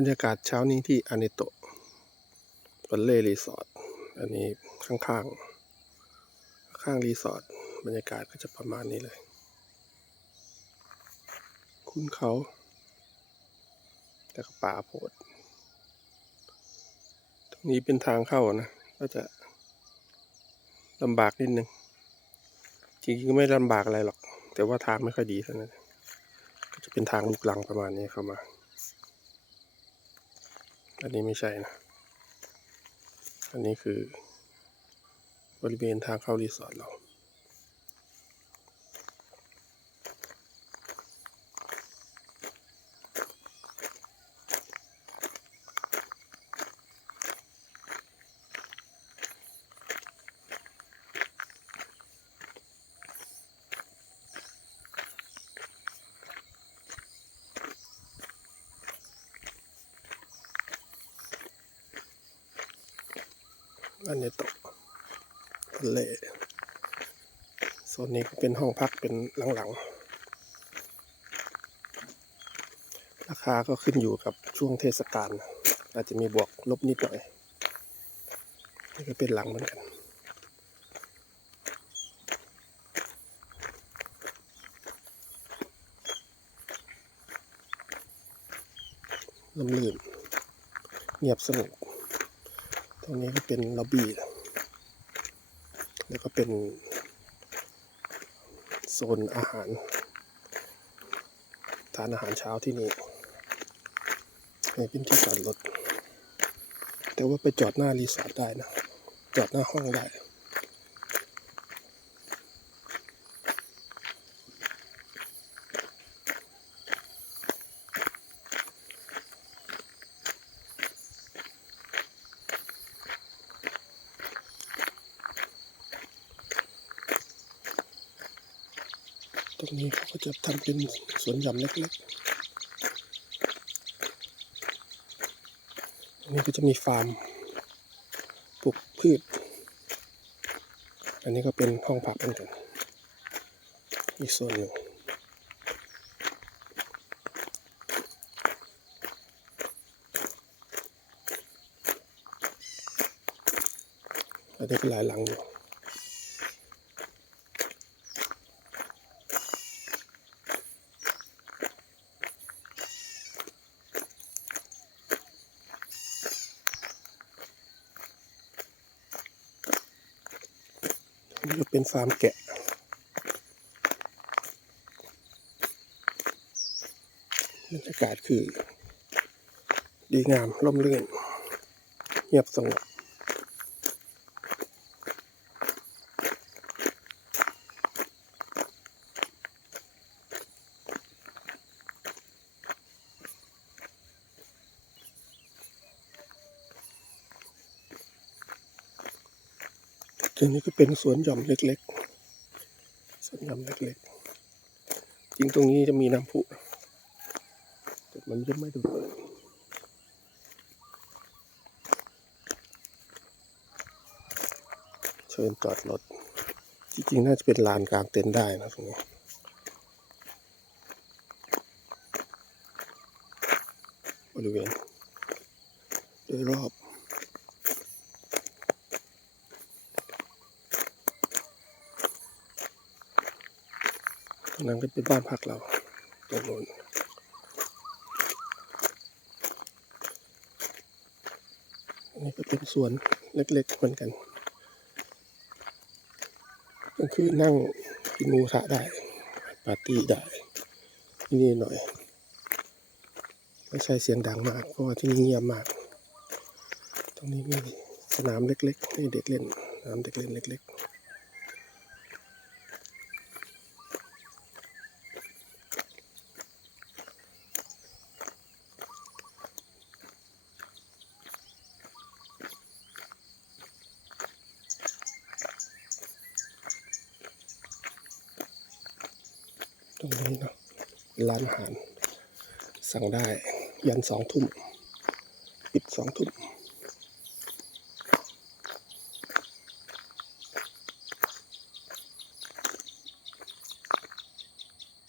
บรรยากาศเช้านี้ที่อานิโตะวันเล่รีสอร์ท อันนี้ข้างๆ ข้างรีสอร์ท บรรยากาศก็จะประมาณนี้เลย คุณเขาแต่ก็ป่าโพด ตรงนี้เป็นทางเข้านะ ก็จะลำบากนิดนึง จริงๆก็ไม่ลำบากอะไรหรอก แต่ว่าทางไม่ค่อยดีเท่านั้น ก็จะเป็นทางลูกลังประมาณนี้เข้ามา อันนี้ไม่ใช่นะ อันนี้คือบริเวณทางเข้ารีสอร์ทเรา อันนี้ตกทะเลโซนนี้ก็เป็นห้องพักเป็นหลังๆ ราคาก็ขึ้นอยู่กับช่วงเทศกาลอาจจะมีบวกลบนิดหน่อย นี่ก็เป็นหลังเหมือนกันลำลื่นเงียบสงบ ตรงนี้ก็เป็นล็อบบี้แล้วก็เป็นโซนอาหารทานอาหารเช้าที่นี่ในพื้นที่จอดรถ แต่ว่าไปจอดหน้ารีสอร์ทได้นะ จอดหน้าห้องได้ ตรงนี้เขาก็จะทำเป็นสวนหย่อมเล็กๆตรงนี้ก็จะมีฟาร์มปลูกพืช อันนี้ก็เป็นห้องพักเหมือนกันอีกส่วนหนึ่งอันนี้ก็หลายหลังอยู่ นี่ก็เป็นฟาร์มแกะ บรรยากาศคือ ดีงามร่มรื่น เงียบสงบ ตรงนี้ก็เป็นสวนหย่อมเล็กๆ สวนหย่อมเล็กๆ จริงตรงนี้จะมีน้ำพุ แต่มันจะไม่ดูเปิดเชิญจอดรถ จริงๆ น่าจะเป็นลานกลางเต็นท์ได้นะตรงนี้บริเวณโดยรอบ ตรง นั้นก็เป็นบ้านพักเราตรงโน้นอันนี้ก็เป็นสวนเล็กๆเหมือนกันก็คือนั่งกินมูกระทะได้ ปาร์ตี้ได้ที่นี่หน่อย ไม่ใช่เสียงดังมาก เพราะว่าที่นี่เงียบมาก ตรงนี้มีสนามเล็กๆ ให้เด็กเล่น สนามเด็กเล่นเล็ก ๆ ตรงนั้นนะเป็นร้านอาหาร สั่งได้ยันสองทุ่มปิดสองทุ่ม